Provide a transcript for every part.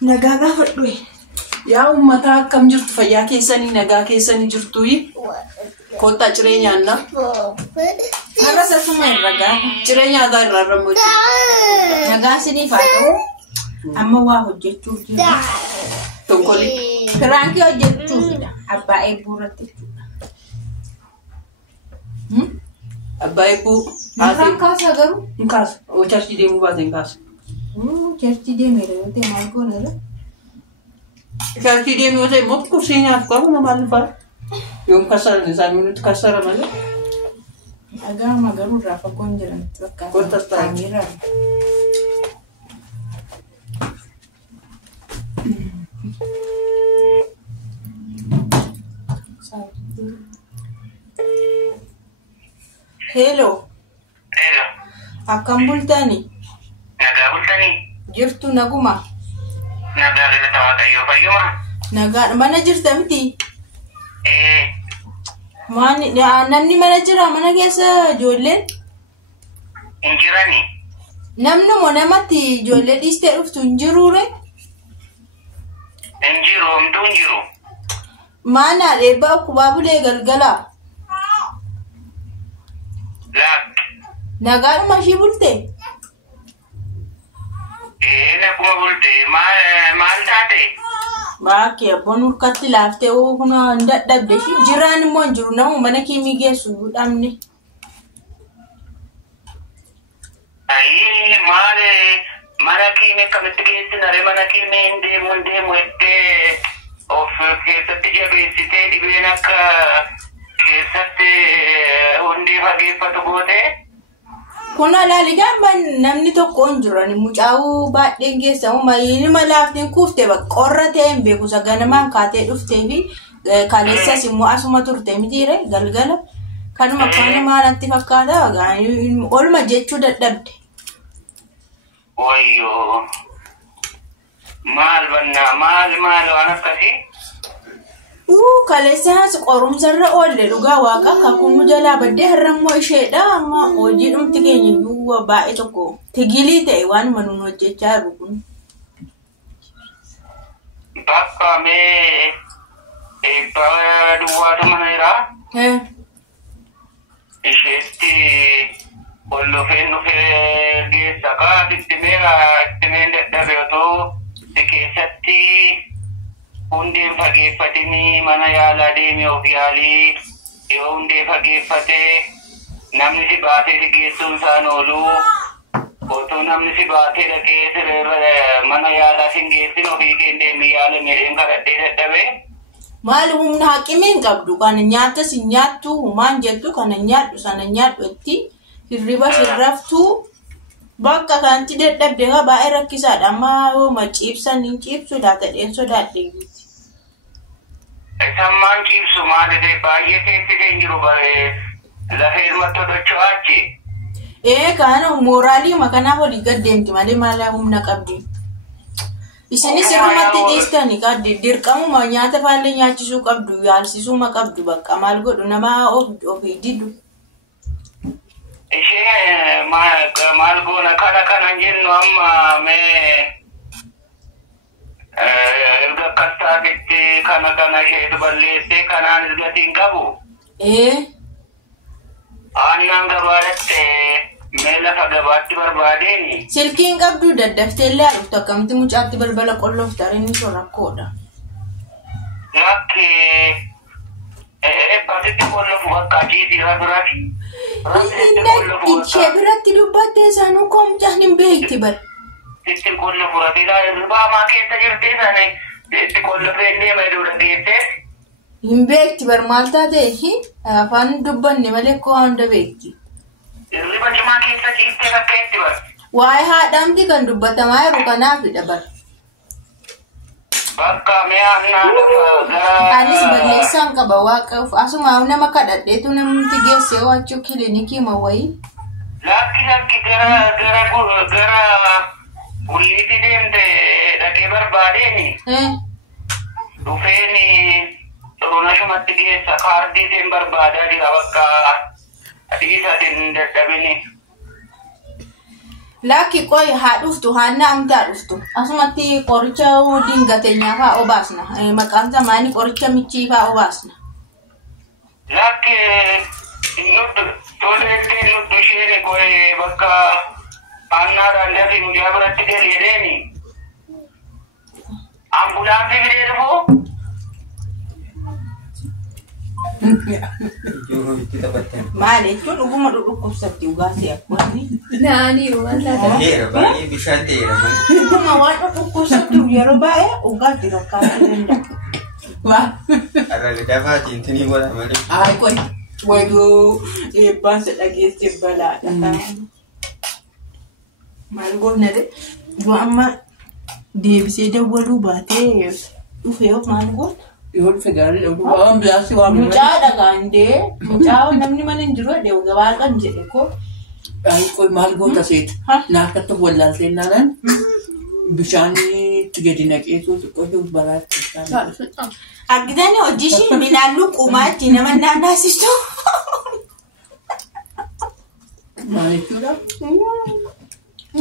Nagaa gaafadhu. Yaa ummata akkam jirtu fayyaa keessanii nagaa keessanii jirtuyi. Kottaa ciree nyaanna. Har'a sasuma irra gaa. Ciree nyaataa irraa rammooti. Nagaa isiniif haa ta'u. Amma waa hojjechuuf jiru. Tokkoli. Firankii hojjechuufidha. Abbaa eebbuu irratti jechuudha. Abbaa eebbuu. Nurraan kaasa garuu. Hin kaasa. Charchii deemuu baate hin kaasa. Charchii deemeera yoo ta'e maal goonera? Charchii deemuu yoo ta'e immoo kursii nyaatu qabu namaan lufaa. Yoom kasaran isaanii nuti kasara malee. Dhagaama garuu irraa fagoon jiranitti bakka. Kottas taa'e. Hello. Hello. Akkam bultani? Nagaa bultanii? Jirtu naguma? Nagaa galata waaqayyoo fayyuma? Nagaa mana jirta miti? Namni mana jira mana keessa ijoolleen? Hin jirani. Namni moo namatti ijoollee dhiistee dhuftu hin jiruure? Hin jiru, homtuu hin jiru. Maanaa dheebbaa kubaa bulee galgalaa? Laakki. Nagaadhuma ishii bulte? Naguma bulte. Maal taate? Baakee abboon urkatti laaftee kuna hin dadhabde shi jiraan immoo hin jiru namu mana kiimii geessu hin dhabne. Maal mana kiimii akkamitti geessinare mana kiimii hin deemu ittee of keessatti jabeessitee dhibeen akka keessatti hundee fageeffatu goote. Kuna laaligaan namni tokko hin jiran mucaa'uu baadheen geessamu maayilima laaftiin kuuftee bakka qorra ta'e hin beeku saganamaan kaatee dhuftee fi kaleessas immoo asuma turte mitiire galgala kanuma akkana maalatti fakkaata olma jechuu dadhabde. Wayyoo maal waan akkasii? Kaleessaas qorumsarra oolle dhugaa waaqa kakunu jalaa baddee har'ammoo isheedha amma hojii dhumti keenya iyyuu baay'ee tokko tigilii ta'e waan manuun hojjechaa jiru kun. Bakka mee eebbaa duwwaatu mana jiraa? Isheetti hollofeen dhufee geessa kaa ittimeen dadhabe otoo si keessatti hundeen fageeffatanii mana yaalaa deemee of yaalii yoo hundee fageeffatee namni si baatee si geessuun isaan oolu otoo namni si baatee dhaqee mana yaalaa sin geessin ofii kee deemee yaala miidheen kadhadhee dadhabee. Maal humna haqimeen qabdu kana nyaata si nyaattu humaan jettu kana nyaadhu sana nyaadhu itti hirriba sirraftuu bakka kanatti dadhabde haa baay'ee rakkisaadha amma hooma ciibsan hin ciibsu laata dheen sodaadhe. Sammaan ciibsu maalidee baay'ee keessitee hin jiru lafee irratti hodhachuu achi. Kana mooraalii makanaaf olii gad deemti malee maal humna qabdi. Isinis irrumatti dhiistani qabdi dirqamuma nyaata faallee nyaachisuu qabdu yaalsisuma qabdu bakka maal godhu nama ofii didu. Ishee maal goona kana jennu amma mee erga akkas taatetti kana isheetu balleessee kanaanis gatiin qabu. Aannan gabaadhatte mee lafa gabaatti barbaadeeni. Silkiin qabdu daddaftee illee haadhuftu akkamitti mucaatti balbala qollooftu inni sun rakkoodha. Lakki eebbasitti qolloofu bakka achiiti biraati. Ishee biratti dubbattee isaanuu koo mucaan hin beekti bal. Itti qolloofu rafidhaa irribaamaa keessa jirtee sana itti qollofee deema iddoo geessee. Hin beekti bar maal taatee afaan dubbanne malee koo hunda beekti. Irriba cimaa keessa ciistee fakkeetti bar. Waa'ee haadhaamti kan dubbatamaa jiru kanaafidha bar. Bakka mi'aannaa lafa gara. Anis balleessaan qaba waaqa asuma nama kadhadheetu namni geesse waachuu kilinikii ma wayii. Lakki gara gulliitti deemte dhaqee barbaadeeni. Dhufeeni xurunashumatti geessa kaardii seen barbaadaa jira bakka dhiisaatiin dadhabini. Laki koi haaduftu hanna amtaa dhuftu. Asumatti qoricha dingateenyaa fa'aa obaasna. Maqaan zamaanii qoricha michii fa'aa obaasna. Laki toleettee nutti isheen koi bakka aannaadhaan lafi guyyaa biratti gadi jedheeni. Ambulaansii fidee dhufuu? Maali jechuun dhuguma dhukkubsatti dhugaatee akkuma. Naanii waan laata. Dheera baay'ee bishaan dheera. Dhuguma waan dhukkubsatti yeroo baay'ee dhugaatti rakkaatu danda'a. Waa. Arra dafaatiin tinii godha malee. Ay koi. Wayyoo eebbaan isa dhageessee balaadha. Maal goona de yoo amma deebisee dawwaluu baatee dhufee maal goona? Yoo dhufe gaariidha. Waan biyaasi waan Mucaa dhagaandee mucaa namni mana hin jiru dhee gabaa kan jedhe koo. Ay koi maal goota seeta. Naakatti wallaaltee naanan bishaanitti gadi naqeetu xiqqoo baraatti. Argitanii hojii ishii minaallu qumaatti nama naannasistu. Maal jechuudha?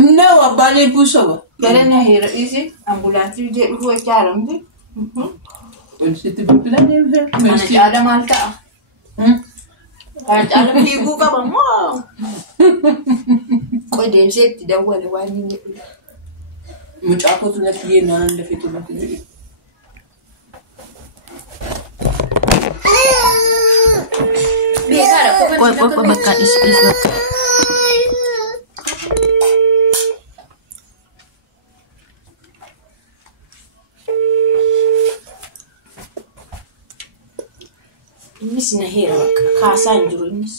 Innaa abbaan eebbuu soba. Gara na heera dhiisi ambulaansii jedhu wajjin haramti. Polisiitti bilbilaan eebbee. Mana caala maal ta'a? Kan caala fiiguu qaba moo? Qodeemsee itti dawwale waan hin jedhudha. Mucaa kootu natti yennaan lafee tolatti jedhe. Qoy bakka is bakka. Innis na heera bakka kaasaa hin jiru innis.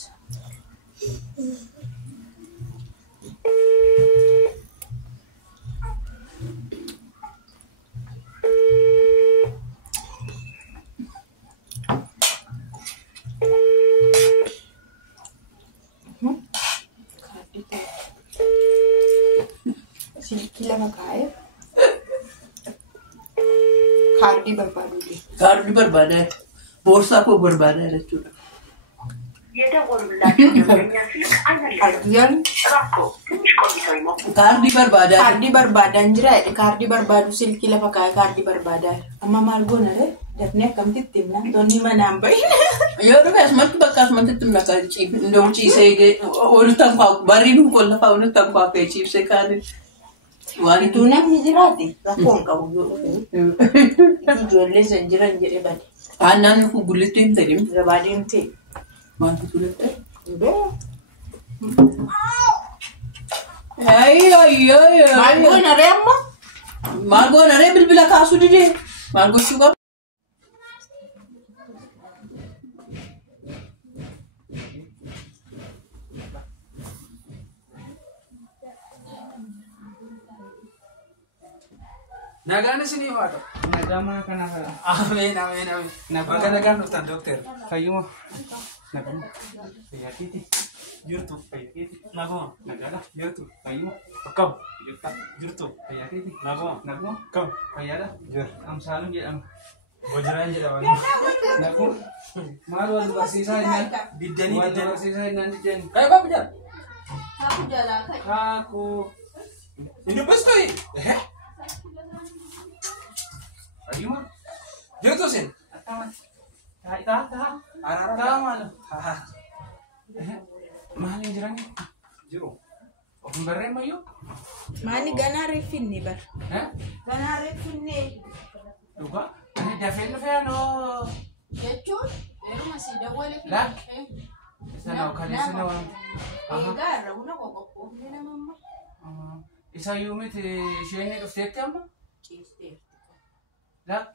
Silkii lama kaa'ee kaardii barbaadu. Kaardii barbaadaa boorsaa koo barbaadaa jechuudha. Kaardii barbaadaa. Kaardii barbaadan jira kaardii barbaadu silkii lafa kaa'ee kaardii barbaadaa. Amma maal goona re dafnee akkamitti himna tonni manaan bahin. Yoo dhufe asumatti bakka asumatti himna kan ndoo ciisee ol tanfaa barri nu kolla fa'aa ol tanfaa kee ciibsee kaane. Waan Iddoo namni jiraate rakkoon qabu yoo dhufe. Ijoollee san jiran jedhee bade. Aannan kun gullitti hin ta'in. Gabaa deemtee. Wanti tulette. Maal goona re amma? Maal goona re bilbila kaasuu didee. Maal gochuu qabu? Nagaan isinii waata. Nagama kana. Ameen. Bakka nagaan dhuftan dookter. Fayyuma. Nagama. Fayyatiiti. Jirtu. Fayyatiiti. Nagama. Nagaadha. Jirtu. Fayyuma. Akkam. Jirtu. Fayyatiiti. Nagama. Nagama. Akkam. Fayyaadha. Jir. Amsaalum jedhama. Wajiraan jedhama. Nagama. Maal wal barsiisaa jennaan? Diddanii. Wal barsiisaa jennaan diddanii. Kaayoo kaaku jira. Kaku jalaa kai. Kaaku. Hin dubbistoi. Fayyuma. Jirtu sin. Akkama. Ta'a. Araara. Ta'a maal? Maaliin jirani? Jiru. Of hin barreemmayyuu? Maani ganaa reeffinne bar. Ganaa reeffinne Dhugaa. Ani dafee dhufee anoo. jechuun yeruma si dawwale. Laak. Sana kaleessina waan. Egaa irra buna qoqqoofne namamma. Isa iyyuu miti isheen dhufteetti amma? Ciistee. Laak.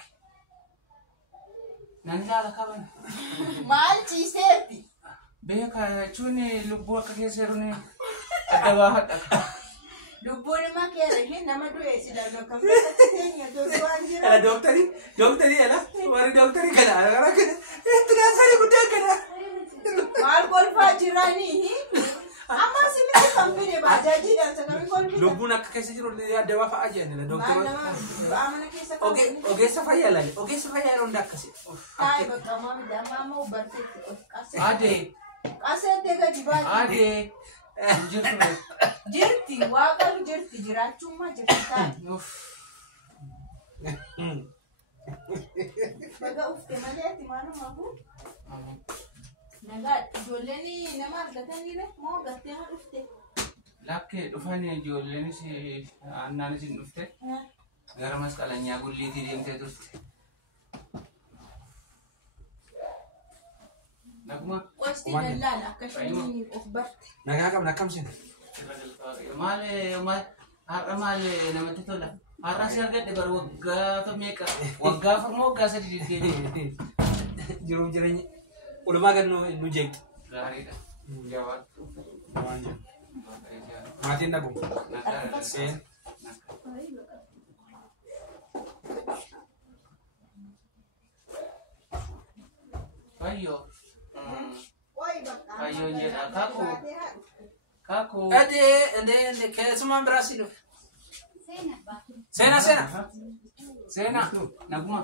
Nan ilaala qaban. Maal ciisteetti? Beeka jechuun lubbuu akka keessa jiru adda baafadha. Lubbuun ima keera isheen nama du'e sila bakka keessatti teenya tolu waan jira. Ala dooktarii ala warri dooktarii kana gara kana itti naasanii guddaa kana. Maal kolfaa jiranii? Amma simiti kan fide baajaajiidhaan sakamii kolfita. Lubbuun akka keessa jiru adda baafa'aa jenna Maal dooktarii. nama amana keessa kan Ogeessa fayyaa laale ogeessa fayyaa yeroo hundaa akkasii. taa'e bakka amma midhaan amma barteetti qase. Adee. Qaseettee gadi baate. Adee. Jirti waaqatu jirti jiraachummaa jirti taate. Baga ufte malee itti maalummaa kun. Nagaa ijoolleen nama argatanii moo gattee haa dhufte? Lakkee dhufanii ijoolleenis aannaanis hin dhufte. Gara masqalanyaa gulliitii deemtee turte. Naguma. Qosti dallaan akka isheen of barte. Nagaa qabna akkamsin. Maal namatti tola. Har'a si argadhe bar waggaa meeqa? Waggaa afur moo waggaa sadii deddeebi'e? Jiruun jireenya olumaa gad nu jeeqxi. Gaariidha. Jabaatu. Waan jedhu. Maatiin dhabu. Seen. Kayyoo. Kayyoo jedha. Kaku. Ade keessumaan biraa si dhufe. Sena. Seenaa. Naguma.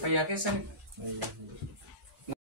Fayyaa keessanii.